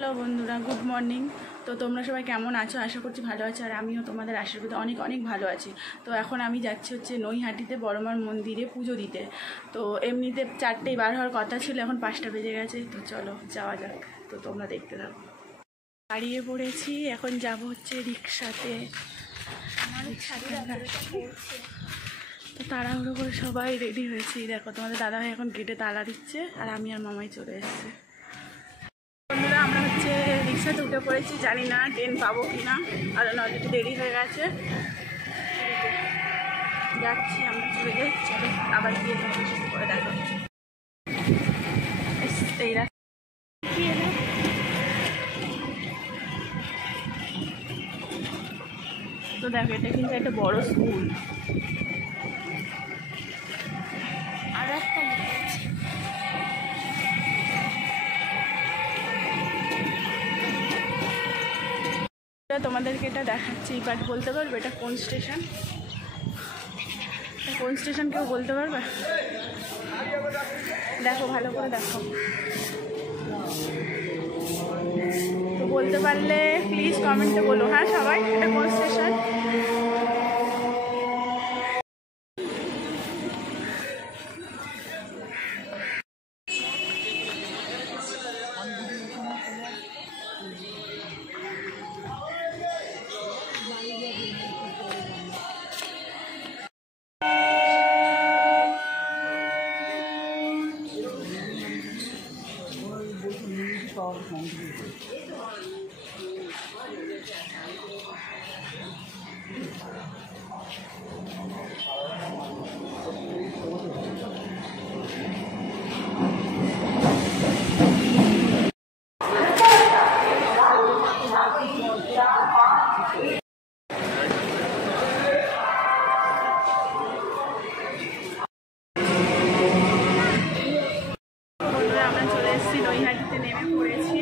Hello বন্ধুরা, good morning. তো তোমরা সবাই কেমন আছো? আশা করছি ভালো আছো, আর আমিও তোমাদের আশীর্বাদে অনেক অনেক ভালো আছি। তো এখন আমি যাচ্ছি নৈহাটিতে বড়মার মন্দিরে পুজো দিতে। তো এমনিতে 4টেই বার হওয়ার কথা ছিল, এখন 5টা বেজে গেছে। তো চলো যাওয়া যাক। তো তোমরা দেখতে থাকো। দাঁড়িয়ে পড়েছি, এখন যাব রিক্সাতে। তো তাড়াহুড়ো করে সবাই রেডি হয়েছি। দেখো তোমাদের দাদাভাই এখন গেটে তালা দিচ্ছে, আর আমি আর মামাই চলে এসেছে। বন্ধুরা, আমরা রিক্সাতে উঠে পড়েছি। জানি না ট্রেন পাবো কি না, কারণ অলরেডি দেরি হয়ে গেছে। যাচ্ছি আমরা, চলে যাই। চলো আবার গিয়ে করে দেখো এই তো দেখো, এটা কিন্তু একটা বড় স্কুল। আর একটা তোমাদেরকে এটা দেখাচ্ছি, বাট বলতে পারবে এটা কোন স্টেশন? কোন স্টেশন কেউ বলতে পারবে? দেখো, ভালো করে দেখো। তো বলতে পারলে প্লিজ কমেন্টে বলো। হ্যাঁ সবাই, এটা কোন স্টেশন? আমরা চলে এসেছি, নৈহাটিতে নেমে পড়েছি।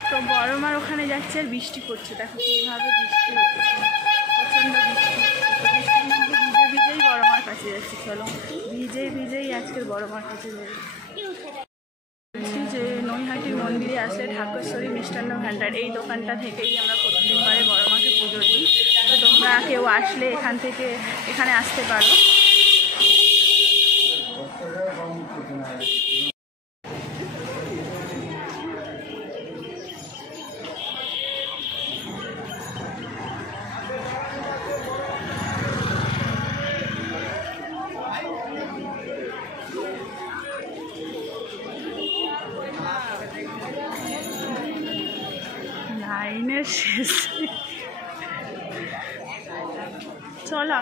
তো বড়মার ওখানে যাচ্ছে, আর বৃষ্টি পড়ছে। দেখো কীভাবে বৃষ্টি হচ্ছে, প্রচণ্ড বৃষ্টি। বৃষ্টির মধ্যে ভিজে ভিজেই বড়মার কাছে যাচ্ছি। চলো ভিজেই আজকের বড়মার কাছে যাচ্ছি। যে নৈহাটির মন্দিরে আসলে ঢাকেশ্বরী মিষ্টান্ন ভাণ্ডার, এই দোকানটা থেকেই আমরা প্রত্যেকবারে বড়মাকে পুজো দিই। তো তোমরা কেউ আসলে এখানে আসতে পারো। লাইনের শেষ। চলো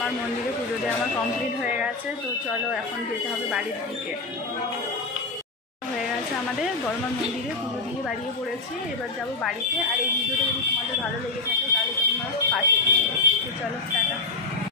আমার মন্দিরে পুজো দিয়ে আমার কমপ্লিট হয়ে গেছে। তো চলো এখন যেতে হবে বাড়ির দিকে। হয়ে গেছে আমাদের বড়মার মন্দিরে পুজো দিয়ে বাড়িয়ে পড়েছি। এবার যাব বাড়িতে। আর এই ভিডিওটা যদি তোমাদের ভালো লেগে থাকে তাহলে তোমরা পাশে। তো চলো টাটা।